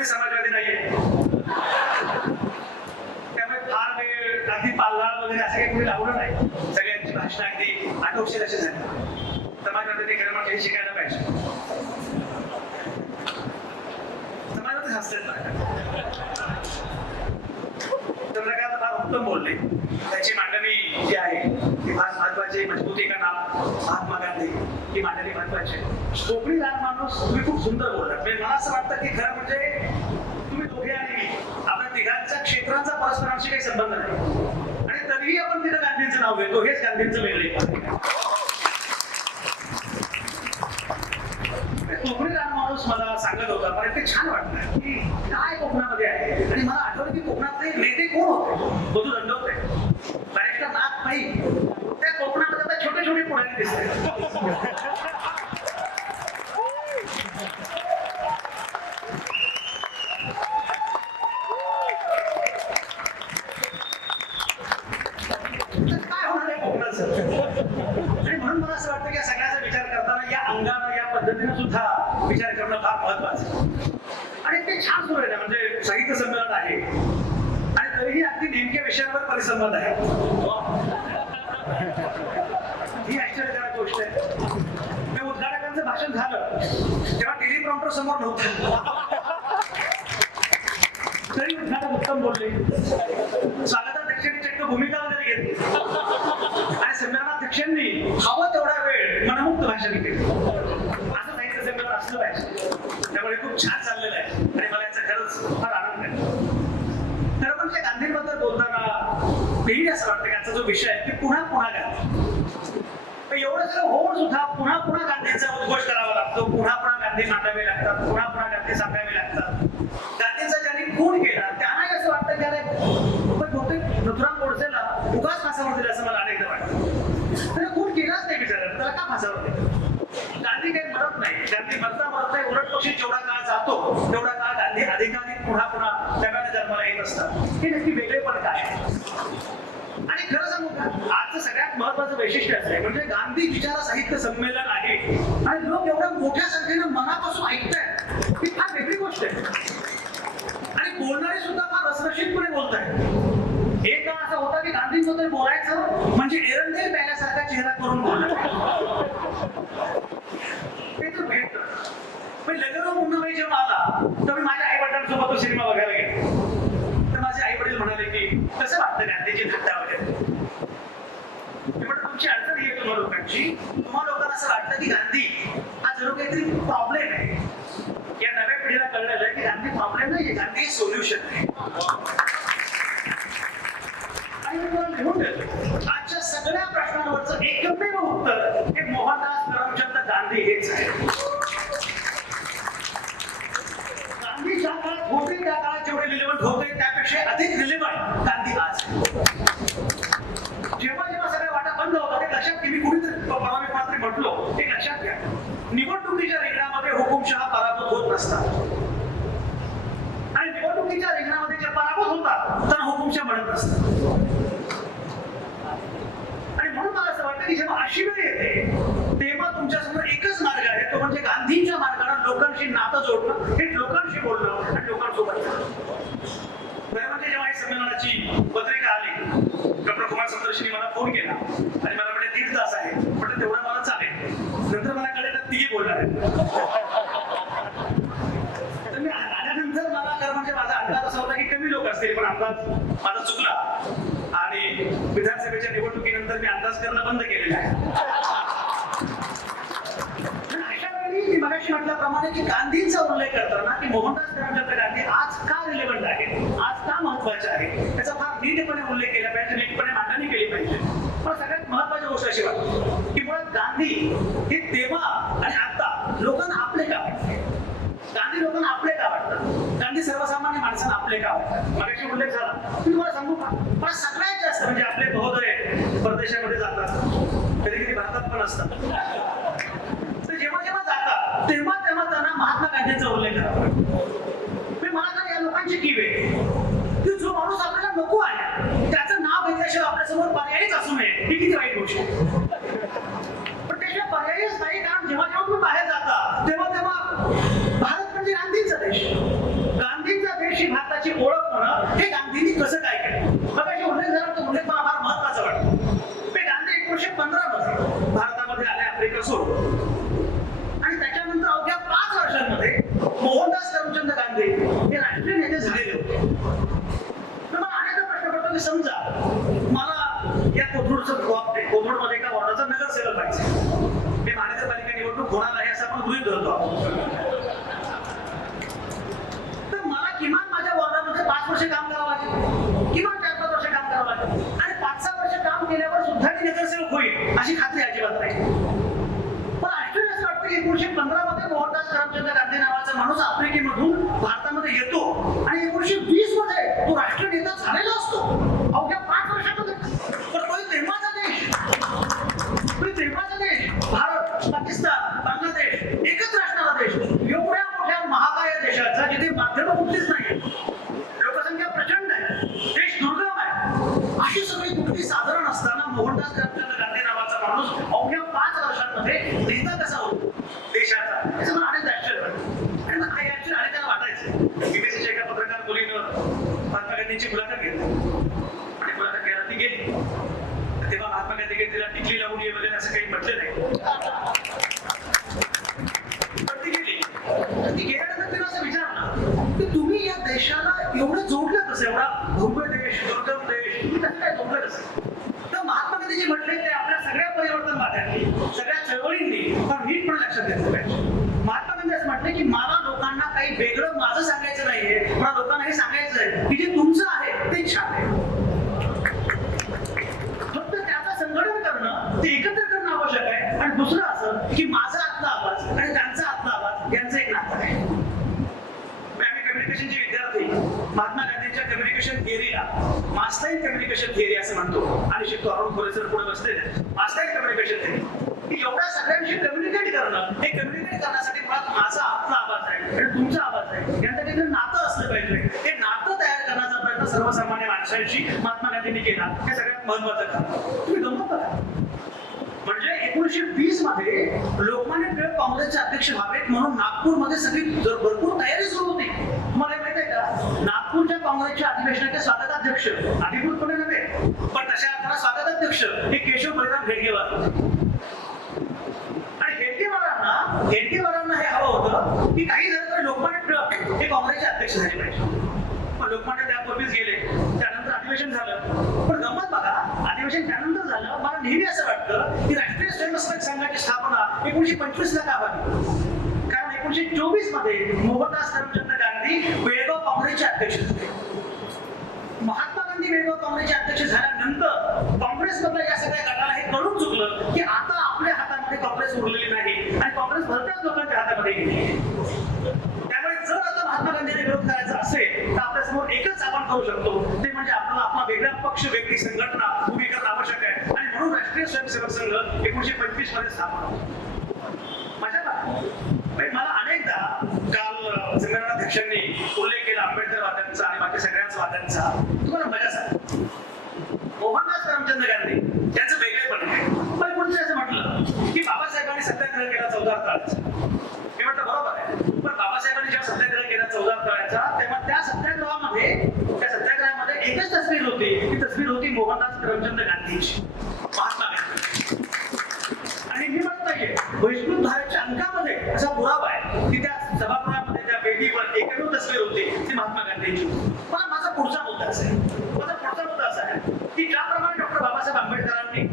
कोणी समाजवादी नाहीये. त्यामुळे फार वेळ अगदी पाल्हाळ वगैरे असं काही कोणी लावलं नाही. सगळ्यांची भाषण अगदी आटोक्षीर अशी झाली. समाजवादी खरं म्हणजे शिकायला पाहिजे. समाजात हसलेत चंद्रकांत फार उत्तम बोलले. त्याची मांडणी जी आहे ती महत्त्वाचे महत्वाची मजबूती का नाव महात्मा गांधी ही मांडणी महत्वाची. कोकणी लहान माणूस तुम्ही खूप सुंदर बोलतात म्हणजे मला असं वाटतं की खरं म्हणजे तुम्ही दोघे आणि मी आपल्या तिघांच्या क्षेत्रांचा परस्परांशी काही संबंध नाही. आणि तरीही आपण तिथं गांधींचं नाव घेतो. हेच गांधींचं वेगळे कोकणी लहान माणूस मला सांगत होता मला ते छान वाटलं की काय कोकणामध्ये आहे. आणि मला आठवलं की कोकणातले नेते कोण होते? मधु दंडवते बॅरिस्टर नाथ भाई त्या कोकणामध्ये आता छोटे छोटे पुढारी दिसते काय होणार आहे कोकणाचं आणि म्हणून मला असं वाटतं की या सगळ्याचा विचार करताना या अंगानं या पद्धतीने सुद्धा विचार करणं फार महत्वाचं आहे. आणि ते छान सुरू आहे ना म्हणजे साहित्य संमेलन आहे आणि तरीही अगदी परिसंवाद आहे? ही आश्चर्यकारक गोष्ट आहे. ते उद्घाटकांचं भाषण झालं. तेव्हा टेलिप्रॉम्प्टर समोर नव्हतं तरी उद्घाटक उत्तम बोलले स्वागताध्यक्षांनी चक्क भूमिका वगैरे घेतली आणि संमेलनाध्यक्षांनी हवं तेवढा वेळ मनमुक्त भाषण केली असं साहित्य संमेलन असलं पाहिजे त्यामुळे खूप छान चाललेलं आहे आणि मला याचा खरंच फार आनंद आहे खरं म्हणजे गांधींबद्दल बोलताना नेहमी असं वाटतं की आजचा जो विषय आहे ते पुन्हा पुन्हा गांधी एवढं सगळं होऊन सुद्धा पुन्हा पुन्हा गांधींचा उद्घोष करावा लागतो पुन्हा पुन्हा गांधी मांडावे लागतात पुन्हा पुन्हा गांधी सांगावे लागतात. गांधींचा ज्यांनी खून केला त्यांनाही असं वाटतं की अरे पण बहुतेक नथुराम गोडसेला उगाच फासावर दिला असं मला अनेकदा वाटतं. त्याने खून केलाच नाही विचारलं त्याला का फासावर दिलं? गांधी काही मरत नाही. गांधी मरता मरत नाही उलट पक्षी जेवढा काळ जातो तेवढा काळ गांधी अधिकाधिक पुन्हा पुन्हा नव्याने जन्माला येत असतात हे नक्की वेगळेपण काय आहे? आणि खरं सांगू का आजचं सगळ्यात महत्वाचं वैशिष्ट्य असं आहे म्हणजे गांधी विचार साहित्य संमेलन आहे आणि लोक एवढ्या मोठ्या संख्येनं मनापासून ऐकतायत ही फार वेगळी गोष्ट आहे आणि बोलणारे सुद्धा फार रसरशीतपणे बोलत आहेत एक काळ असा होता की गांधींबद्दल बोलायचं म्हणजे एरंडेल प्यायल्यासारखा चेहरा करून बोलायचं ते तर भेट पण लग्न मुंबई जेव्हा आला तर मी माझ्या आई वडिलांसोबत तो सिनेमा बघायला गेलो तर माझे आई वडील म्हणाले की कसं वाटतं गांधीजी थट्टा वगैरे मी म्हटलं तुमची अडचण ही आहे तुम्हा लोकांची तुम्हा लोकांना असं वाटतं की गांधी हा जणू काहीतरी प्रॉब्लेम आहे या नव्या पिढीला कळलेलं आहे की गांधी प्रॉब्लेम नाही गांधी सोल्युशन आहे आणि मी तुम्हाला लिहून देतो आजच्या सगळ्या प्रश्नांवरचं एकमेव उत्तर हे मोहनदास करमचंद गांधी हेच आहे गांधीच्या काळात होते त्या काळात जेवढे रिलेव्हंट होते त्यापेक्षा अधिक रिलेव्हंट गांधी आज जेव्हा जेव्हा सगळ्या वाटा बंद होता ते लक्षात की मी कुणीतरी परवा मात्र म्हटलो ते लक्षात घ्या. निवडणुकीच्या रिंगणामध्ये हुकुमशहा पराभूत होत नसतात. आणि निवडणुकीच्या रिंगणामध्ये जे पराभूत होतात त्यांना हुकुमशहा म्हणत नसतात आणि म्हणून की जेव्हा अशी येते तेव्हा तुमच्यासमोर एकच मार्ग आहे. तो म्हणजे गांधींच्या मार्गाने लोकांशी नातं जोडणं हे लोकांशी बोलणं आणि लोकांसोबत म्हणजे जेव्हा ही संमेलनाची पत्रिका आली. डॉक्टर कुमार संतोषींनी मला फोन केला आणि मला म्हणजे दीड तास आहे. म्हटलं तेवढं मला चालेल. नंतर मला कळेल तिघी बोलणार तर मी आल्यानंतर मला खरं म्हणजे माझा अंदाज असा होता की कमी लोक असतील पण अंदाज माझा चुकला. आणि विधानसभेच्या निवड अभ्यास करणं बंद केलेलं आहे. अशा वेळी मी मगाशी म्हटल्याप्रमाणे की गांधींचा उल्लेख करताना की मोहनदास करमचंद गांधी आज का रिलेव्हंट आहे आज का महत्त्वाचे आहे त्याचा फार नीटपणे उल्लेख केला पाहिजे नीटपणे मांडणी केली पाहिजे पण सगळ्यात महत्वाची गोष्ट अशी वाटते की मुळात गांधी हे तेव्हा आणि आता लोकांना आपले का वाटते गांधी लोकांना आपले का वाटतात सर्वसामान्य माणसांना आपले काम मराठी उल्लेख झाला. मी तुम्हाला सांगू का? पण सगळ्यात जास्त म्हणजे आपले महोदय परदेशामध्ये जातात. कधी कधी भारतात पण असतात. तर जेव्हा जेव्हा जातात तेव्हा तेव्हा त्यांना महात्मा गांधींचा उल्लेख करावा मी मला या लोकांची कीव आहे की जो माणूस आपल्याला नको आहे त्याचं नाव घेतल्याशिवाय आपल्यासमोर पर्यायच असू नये ही किती वाईट गोष्ट आहे. पण त्याशिवाय पर्यायच नाही कारण जेव्हा जेव्हा तुम्ही बाहेर जाता तेव्हा तेव्हा भारत म्हणजे गांधींचा देश गांधी कसूर आणि त्याच्यानंतर अवघ्या पाच वर्षांमध्ये मोहनदास करमचंद गांधी हे राष्ट्रीय नेते झालेले होते तर मला अनेकदा प्रश्न पडतो की समजा मला या कोथरूडचं कोथरूडमध्ये एका वॉर्डाचा नगरसेवक व्हायचं हे महानगरपालिका निवडणूक होणार आहे असं आपण गृहीत धरतो तर मला किमान माझ्या वॉर्डामध्ये पाच वर्ष काम करावं लागेल किमान चार पाच वर्ष काम करावं लागेल आणि पाच सहा वर्ष काम केल्यावर सुद्धा मी नगरसेवक होईल अशी खात्री अजिबात नाही पण आश्चर्य असं वाटतं की एकोणीशे पंधरा मध्ये मोहनदास करमचंद गांधी नावाचा माणूस आफ्रिकेमधून भारतामध्ये येतो आणि एकोणीशे वीसमध्ये तो राष्ट्रीय नेता झालेला असतो अवघ्या पाच वर्षामध्ये पण तो एक तेव्हाचा देश तो एक तेव्हाचा देश भारत पाकिस्तान बांगलादेश एकच राष्ट्राचा देश एवढ्या मोठ्या महाकाय देशाचा जिथे माध्यम कुठलीच नाही लोकसंख्या प्रचंड आहे देश दुर्गम आहे अशी सगळी कुठली साधारण असताना मोहनदास करमचंद गांधी नावाचा माणूस अवघ्या पाच वर्षांमध्ये नेता कसा होतो देशाचा याचं मला अनेक आश्चर्य वाटतं. आणि मला हे आश्चर्य अनेकांना वाटायचं बीबीसीच्या एका पत्रकार मुलीनं महात्मा गांधींची मुलाखत घेतली. आणि मुलाखत घ्यायला ती गेली. तेव्हा महात्मा गांधी काही तिला टिकली लावून ये वगैरे असं काही म्हटलं नाही. पण ती गेली. ती गेल्यानंतर तिला असं विचारलं की तुम्ही या देशाला एवढं जोडलं कसं? एवढा भव्य देश दुर्गम देश तुम्ही कसं काय जोडलं कसं? तर महात्मा गांधीजी म्हटले ते आपल्या सगळ्या परिवर्तनवाद्यांनी सगळ्या चळवळींनी पण नीटपणे लक्षात घेतलं पाहिजे महात्मा गांधी असं म्हटले की मला लोकांना काही वेगळं माझं सांगायचं नाहीये मला लोकांना हे सांगायचं आहे की जे तुमचं आहे ते छान आहे फक्त त्याचं संघटन करणं ते एकत्र करणं आवश्यक आहे आणि दुसरं असं की माझा आतला आवाज आणि त्यांचा आतला आवाज यांचं एक नातं आहे आम्ही कम्युनिकेशनचे विद्यार्थी महात्मा गांधींच्या कम्युनिकेशन थिअरीला मास्टाईल कम्युनिकेशन थिअरी असं म्हणतो. आणि शिकतो अरुण खोरे सर पुढे बसलेले मास्टाईल कम्युनिकेशन थिअरी की एवढ्या सगळ्यांशी कम्युनिकेट करणं हे कम्युनिकेट करण्यासाठी मुळात माझा आपला आवाज आहे आणि तुमचा आवाज आहे. यांचं काहीतरी नातं असलं पाहिजे हे नातं तयार करण्याचा प्रयत्न सर्वसामान्य माणसांशी महात्मा गांधींनी केला. हे सगळ्यात महत्वाचं काम. तुम्ही गमत बघा. म्हणजे एकोणीशे वीसमध्ये लोकमान्य टिळक काँग्रेसचे अध्यक्ष व्हावेत म्हणून नागपूरमध्ये सगळी भरपूर तयारी सुरू होती. तुम्हाला माहिती आहे का? नागपूरच्या काँग्रेसच्या अधिवेशनाचे स्वागताध्यक्ष अधिकृतपणे नव्हे पण तशा अर्थाला स्वागताध्यक्ष हे केशव बलिराम हेडगेवार. आणि हेडगेवारांना हेडगेवारांना हे हवं होतं की काही झालं तर लोकमान्य टिळक हे काँग्रेसचे अध्यक्ष झाले पाहिजे. पण लोकमान्य त्यापूर्वीच गेले. त्यानंतर अधिवेशन झालं. पण गमत बघा अधिवेशन त्यानंतर झालं. मला नेहमी असं वाटतं की राष्ट्रीय स्वयंसेवक संघाची स्थापना एकोणीशे पंचवीस ला का व्हावी? कारण एकोणीशे चोवीसमध्ये मोहनदास करमचंद गांधी बेळगाव काँग्रेसचे अध्यक्ष झाले. काँग्रेसचे अध्यक्ष झाल्यानंतर काँग्रेसमधल्या या सगळ्या गटाला हे कळून चुकलं की आता आपल्या हातामध्ये काँग्रेस उरलेली नाही आणि काँग्रेस भलत्याच लोकांच्या हातामध्ये गेली आहे. त्यामुळे जर आता महात्मा गांधींना विरोध करायचा असेल तर आपल्यासमोर एकच आपण करू शकतो ते म्हणजे आपल्याला आपला वेगळा पक्ष वेगळी संघटना उभी करणं आवश्यक आहे आणि म्हणून राष्ट्रीय स्वयंसेवक संघ एकोणीशे पंचवीसमध्ये स्थापन होतो. माझ्या का? म्हणजे मला अनेकदा काल अ, संघटनाध्यक्षांनी उल्लेख केला आंबेडकर वाद्यांचा आणि बाकी सगळ्याच वाद्यांचा तुम्हाला मजा सांग मोहनदास करमचंद गांधी यांचं वेगळेपण आहे पण पुढचं असं म्हटलं की बाबासाहेबांनी सत्याग्रह केला चौदा काळाचा मी म्हटलं बरोबर आहे पण बाबासाहेबांनी जेव्हा सत्याग्रह केला चौदा काळाचा तेव्हा त्या सत्याग्रहामध्ये त्या सत्याग्रहामध्ये एकच तस्वीर होती ती तस्वीर होती मोहनदास करमचंद गांधीची महात्मा गांधी आणि मी म्हणत नाहीये बहिष्कृत भारतच्या अंकामध्ये असा पुरावा आहे की त्या सभागृहामध्ये त्या वेदीवर एकमेव तस्वीर होती पण माझा पुढचा मुद्दा असा आहे. माझा पुढचा मुद्दा असा आहे की ज्याप्रमाणे डॉक्टर बाबासाहेब आंबेडकरांनी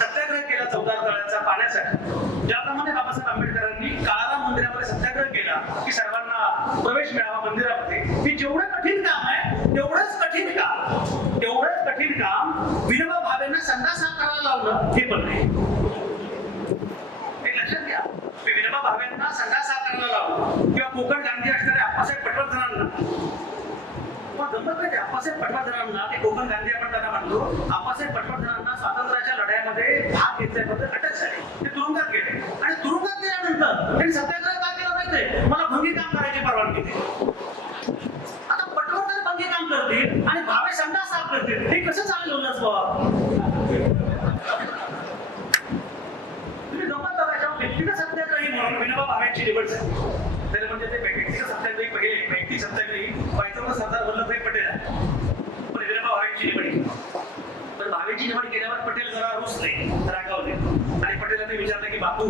सत्याग्रह केला चौदा तळ्याचा पाण्यासाठी ज्याप्रमाणे बाबासाहेब आंबेडकरांनी काळाराम मंदिरामध्ये सत्याग्रह केला की सर्वांना प्रवेश मिळावा मंदिरामध्ये हे जेवढं कठीण काम आहे तेवढंच कठीण काम. तेवढंच कठीण काम विनोबा भावेंना संडास करायला लावलं हे पण नाही. घ्या. विनोबा भावेंना संघा साकारायला लावलं. किंवा कोकण गांधी असणाऱ्या आप्पासाहेब पटवर्धनांना. पण गंमत म्हणजे पटवर्धनांना ते कोकण गांधी आपण त्यांना म्हणतो अप्पासाहेब पटवर्धनांना स्वातंत्र्याच्या लढ्यामध्ये भाग घेतल्याबद्दल अटक झाली. ते तुरुंगात गेले. आणि तुरुंगात गेल्यानंतर त्यांनी सत्याग्रह का केला माहितीये? मला भंगी काम करायची परवानगी दिली आता पटवर्धन भंगी काम करतील आणि भावे संघा साफ करतील. हे कसं चालेल उल्हास बाबा तुम्ही गमत बघायच्या व्यक्तिगत सत्याग्रही म्हणून विनोबा भावेची निवड झाली. तर म्हणजे ते व्यक्तिगत सत्याग्रही पहिले व्यक्ती सत्याग्रही व्हायचं सरदार वल्लभभाई पटेल पण विनोबा भावेची निवड केली पण भावेची निवड केल्यावर पटेल जरा रुसले रागावले. आणि पटेलांनी विचारलं की बापू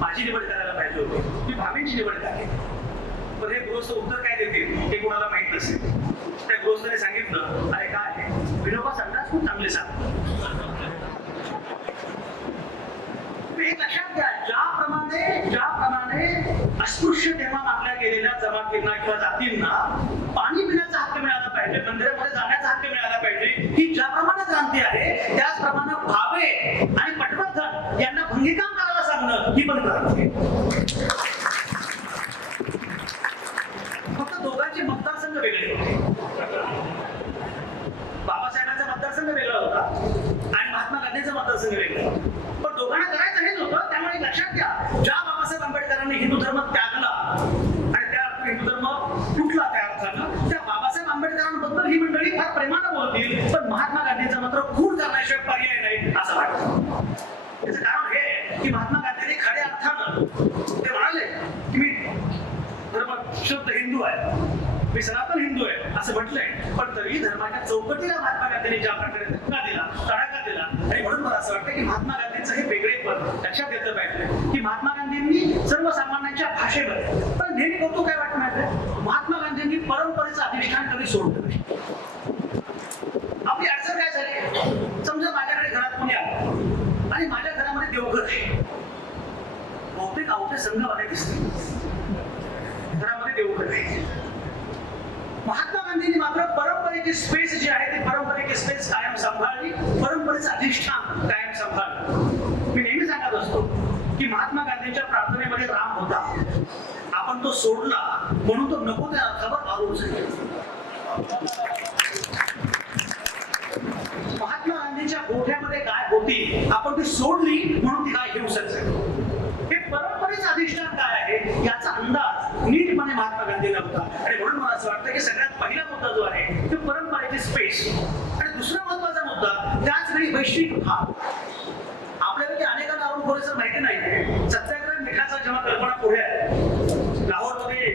माझी निवड करायला पाहिजे होती. मी भावींची निवड झाली पण हे गृहस्थ उत्तर काय देतील हे कोणाला माहीत नसेल. त्या गृहस्थाने सांगितलं अरे काय? विनोबा सरदार खूप चांगले सांग हे लक्षात घ्या ज्याप्रमाणे अस्पृश्य तेव्हा मागल्या गेलेल्या जमातींना किंवा जातींना पाणी पिण्याचा हक्क मिळाला पाहिजे मंदिरामध्ये जाण्याचा हक्क मिळाला पाहिजे ही ज्याप्रमाणे क्रांती आहे त्याचप्रमाणे भावे आणि पटवर्धन यांना भंगिकाम करायला सांगणं ही पण क्रांती आहे फक्त दोघांचे मतदारसंघ वेगळे होते बाबासाहेबांचा मतदारसंघ वेगळा होता आणि महात्मा गांधीचा मतदारसंघ वेगळा होता. पण दोघांना करायचं हेच होतं त्यामुळे लक्षात घ्या ज्या बाबासाहेब आंबेडकरांनी हिंदू धर्म त्यागला आणि त्या अर्थाने हिंदू धर्म तुटला त्या अर्थानं त्या बाबासाहेब आंबेडकरांबद्दल ही मंडळी फार प्रेमानं बोलतील पण महात्मा गांधींचा मात्र खून करण्याशिवाय पर्याय नाही असं वाटतं त्याचं कारण हे आहे की महात्मा गांधींनी खऱ्या अर्थानं ते म्हणाले की मी धर्म शुद्ध हिंदू आहे मी सनातन हिंदू आहे असं म्हटलंय पण तरी धर्माच्या चौकटीला महात्मा गांधींनी ज्या प्रकारे धक्का दिला तडाखा दिला आणि म्हणून मला असं वाटतं की महात्मा गांधींचं हे वेगळे पद लक्षात घेतलं पाहिजे की महात्मा गांधींनी सर्वसामान्यांच्या भाषेमध्ये पण नेहमी कौतुक काय वाटत माहिती महात्मा गांधींनी परंपरेचं अधिष्ठान कधी सोडलं नाही आपली अडचण काय झाली समजा माझ्याकडे घरात कोणी आलं आणि माझ्या घरामध्ये देवघर आहे बहुतेक आवटे संघवाले दिसतील घरामध्ये देवघर आहे महात्मा गांधींनी मात्र परंपरेची स्पेस जी आहे ती परंपरेची स्पेस कायम सांभाळली. परंपरेचं अधिष्ठान कायम सांभाळलं. मी नेहमी सांगत असतो की महात्मा गांधींच्या प्रार्थनेमध्ये राम होता. आपण तो सोडला म्हणून तो नको त्या अर्थावर आरोप झाला. महात्मा गांधींच्या गोठ्यामध्ये काय होती आपण ती सोडली म्हणून ती काय घेऊ शकते? हे परंपरेचं अधिष्ठान काय आहे? याचा अंदाज नीटपणे महात्मा गांधींना होता. वैश्विक भाग आपल्यापैकी अनेकांना अरुण खोरेसर माहिती नाही सत्याग्रह मिठाचा जेव्हा कल्पना पुढे आहे लाहोरमध्ये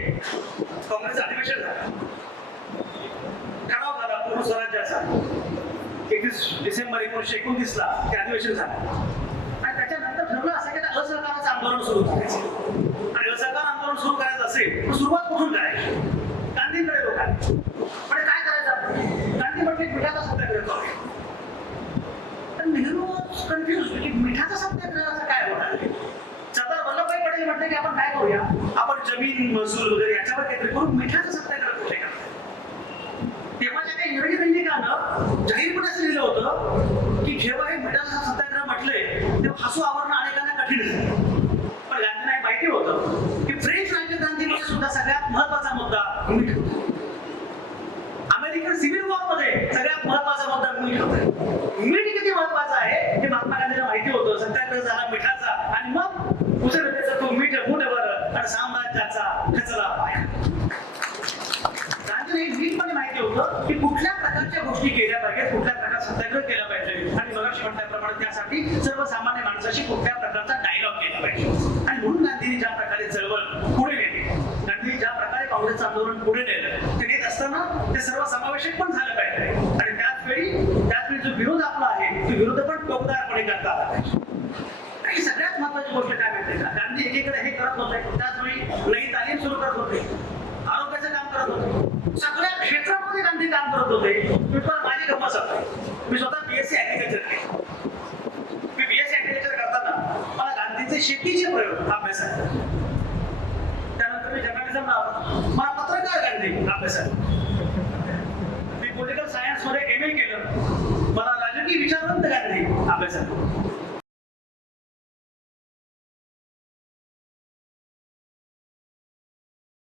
काँग्रेसचं अधिवेशन झालं. ठराव झाला पूर्ण स्वराज्याचा एकवीस डिसेंबर एकोणीशे एकोणतीस ला ते अधिवेशन झालं. आणि त्याच्यानंतर ठरलं असं की आता असहकाराचं आंदोलन सुरू झालं आणि असहकार आंदोलन सुरू करायचं असेल तर सुरुवात कुठून करायची गांधींकडे लोक आले पण काय करायचं आपण गांधी म्हटले मिठाचा सत्याग्रह करूया तर नेहरू कन्फ्युज की मिठाचा सत्याग्रहाचं काय होणार सरदार वल्लभभाई पटेल म्हटले की आपण काय करूया आपण जमीन महसूल वगैरे याच्यावर काहीतरी करू मिठाचा सत्याग्रह करूया तेव्हाच्या काही इंग्रजी दैनिकानं जाहीरपणे असं लिहिलं होतं की जेव्हा हे मिठाचा सत्याग्रह म्हटले तेव्हा हसू आवरणं अनेकांना कठीण झालं पण गांधींना हे माहिती होतं की फ्रेंच राज्यक्रांतीमध्ये सुद्धा सगळ्यात महत्त्वाचा मुद्दा मीठ होता. अमेरिकन सिव्हिल वॉरमध्ये सगळ्यात महत्त्वाचा मुद्दा मीठ होता मीठ किती महत्वाचं आहे हे महात्मा गांधींना माहिती होतं सत्याग्रह झाला मिठाचा आणि मग उचल त्याचं तो मीठ मुठभर आणि साम्राज्याचा खचला पाया गांधींना हे नीटपणे माहिती होतं की कुठल्या प्रकारच्या गोष्टी केल्या पाहिजेत कुठल्या प्रकारचा केलं पाहिजे. आणि मगाशी म्हटल्याप्रमाणे त्यासाठी सर्वसामान्य माणसाशी कुठल्या प्रकारचा डायलॉग केला पाहिजे. आणि म्हणून गांधींनी ज्या प्रकारे चळवळ पुढे नेली गांधींनी ज्या प्रकारे काँग्रेसचं आंदोलन पुढे नेलं ते नेत असताना ते सर्वसमावेशक पण झालं पाहिजे. आणि त्याच वेळी त्याच वेळी जो विरोध आपला आहे तो विरोध पण टोकदारपणे करता आला पाहिजे. आणि सगळ्यात महत्वाची गोष्ट काय माहिती का? गांधी एकीकडे हे करत होते त्याचवेळी नई तालीम सुरू करत होते. आरोग्याचं काम करत होते. सगळ्या क्षेत्रामध्ये गांधी काम करत होते. मी माझी गप्पा सांगतो. मी स्वतः बीएससी ऍग्रिकल्चर केलं मी बीएससी ऍग्रिकल्चर करताना मला गांधीचे शेतीचे प्रयोग अभ्यास आहे त्यानंतर मी जर्नलिझम लावलं. मला पत्रकार गांधी अभ्यास मी पॉलिटिकल सायन्समध्ये एम ए केलं. मला राजकीय विचारवंत गांधी अभ्यास आहे